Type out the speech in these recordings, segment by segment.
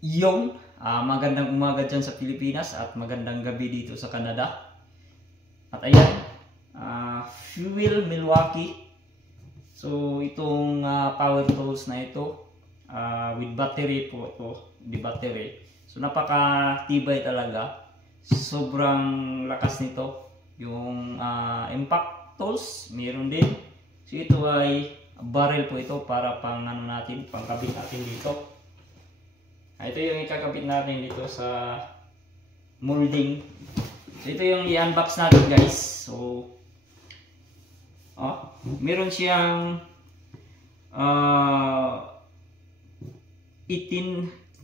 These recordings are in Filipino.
Yung magandang umaga dyan sa Pilipinas at magandang gabi dito sa Canada. At ayan, Fuel Milwaukee. So itong power tools na ito, with battery po ito, di battery. So napaka-tibay talaga. Sobrang lakas nito. Yung impact tools, meron din. So ito ay barrel po ito para pang ano natin, pangkabit natin dito. Ito yung ikakabit natin dito sa molding. So ito yung i-unbox natin guys. So meron siyang 18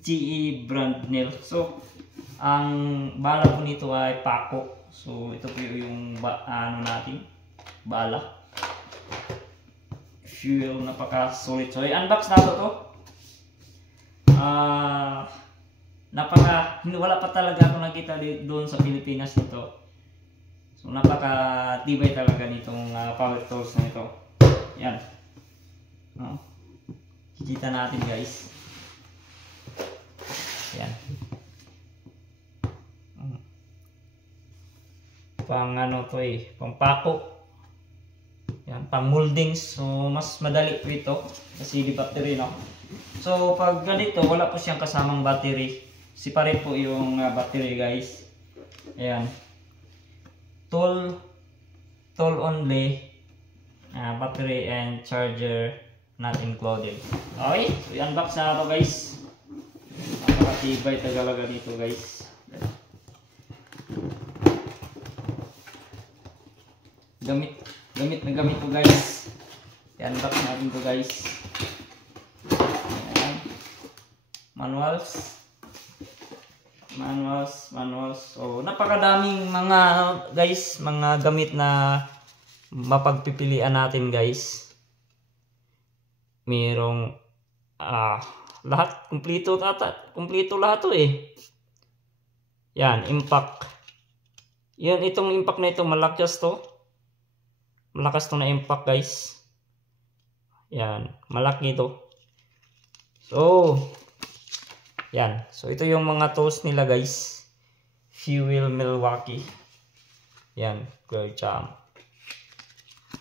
GE brand nail. So ang bala po nito ay pako. So ito po yung ano natin, bala. Fuel, napaka solid. So i-unbox natin to. Wala pa talaga ako nakita doon sa Pilipinas nito. So napaka tibay talaga nitong power tools na ito. Yan. Kikita natin guys. Yan. Pang ano to pang pako. Yan, pang moldings. So mas madali po ito kasi di battery, no. So pag ganito wala po siyang kasamang battery. Separate po yung battery guys. Ayan. Tool only. Battery and charger not included. Okay, so i-unbox na ito guys. Napakatibay talaga dito guys. Gamit na gamit ko guys. I-unbox natin ito guys. Ayan. Manuals. So napakadaming mga guys, mga gamit na mapagpipilian natin guys. Merong lahat kumpleto lahat to Yan, impact. Yan, itong impact na ito malakas to. Malakas to na impact guys. Yan, malaki to. So yan. So ito yung mga tools nila guys. Fuel Milwaukee. Yan, great job.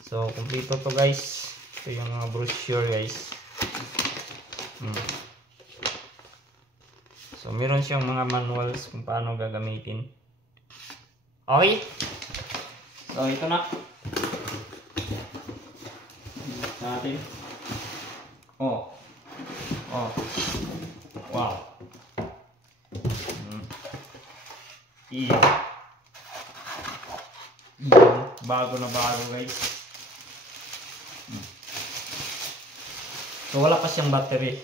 So kompleto to guys. Ito yung mga brochure guys. So meron siyang mga manuals kung paano gagamitin. Okay. So ito na. Natin. Wow. Iya. Bago na bago guys. So wala pa siyang battery.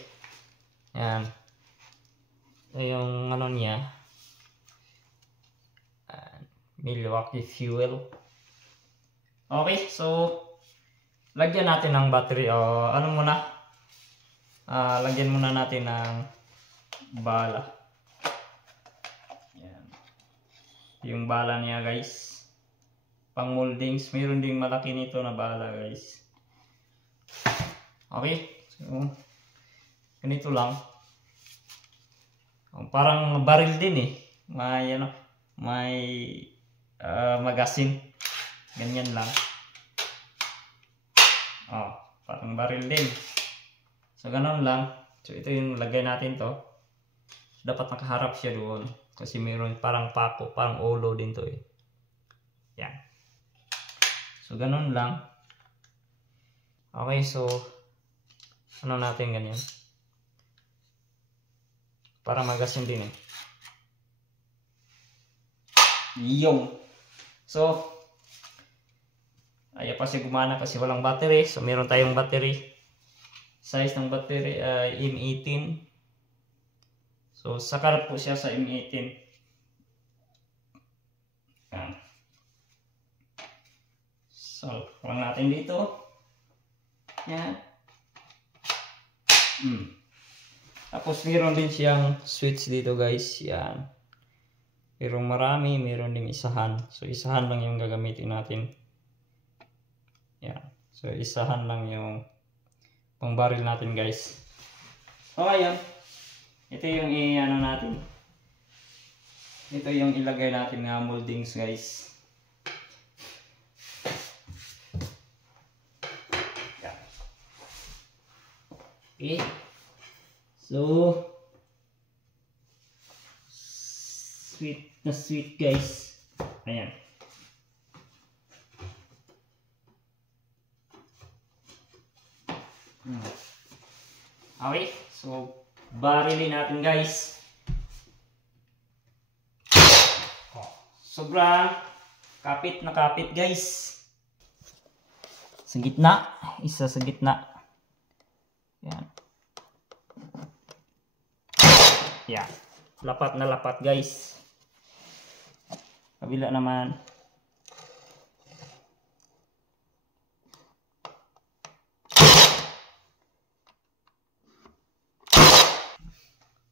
Yan. So yung ano niya. Milwaukee Fuel. Okay, so lagyan natin ng battery. Ano muna? Lagyan muna natin ng bala. Yan. Yung bala niya guys. Pang moldings. Mayroon ding malaki nito na bala guys. Okay. So, ganito lang. Parang baril din may magasin. Ganyan lang. Parang baril din. So ganun lang. So ito yung lagay natin to. Dapat nakaharap siya doon. Kasi mayroon parang pako, parang ulo din to Yan. So ganun lang. Okay, so ano natin ganyan. Para magasin din Yung. So ayaw pa siya gumana kasi walang battery. So meron tayong battery. Size ng battery ay M18. So sakarap po siya sa M18. Yan. So kulang natin dito. Yan. Tapos meron din siyang switch dito guys. Yan. Merong marami, meron din isahan. So isahan lang yung gagamitin natin. Yan. So isahan lang yung pang barrel natin guys. So ayan. Ito yung i-ano natin. Ito yung ilagay natin nga moldings, guys. Yan. Okay. So, sweet na sweet, guys. Ayan. Okay, so barilin natin, guys. Sobrang kapit na kapit, guys. Sa gitna, isa sa gitna. Yan. Yan. Lapat na lapat, guys. Kabila naman.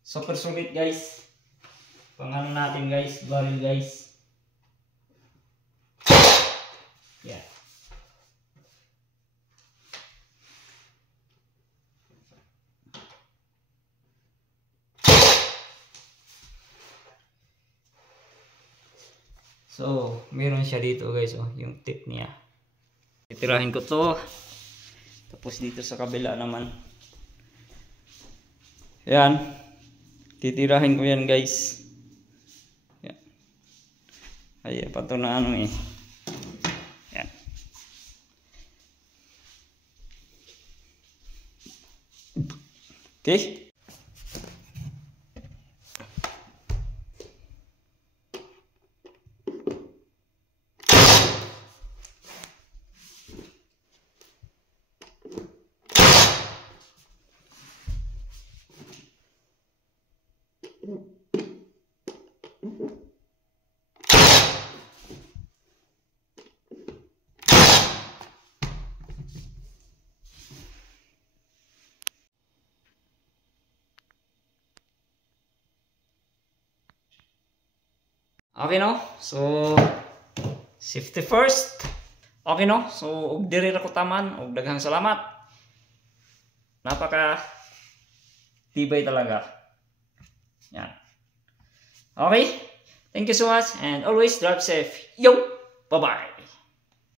Super sulit, guys. Pangano natin, guys, baril, guys. Yeah. So, meron siya dito, guys, oh, yung tip niya. Titirahin ko to. Tapos dito sa kabila naman. Yan. Titirahin ko yan, guys. Yan. Ay, pato na ano eh. Yan. Okay. Okay, no? So, safety first. Okay, no? So, og diri ra ko taman, og daghang salamat. Napaka tibay talaga. Yan. Okay? Thank you so much and always drive safe. Yo! Bye-bye!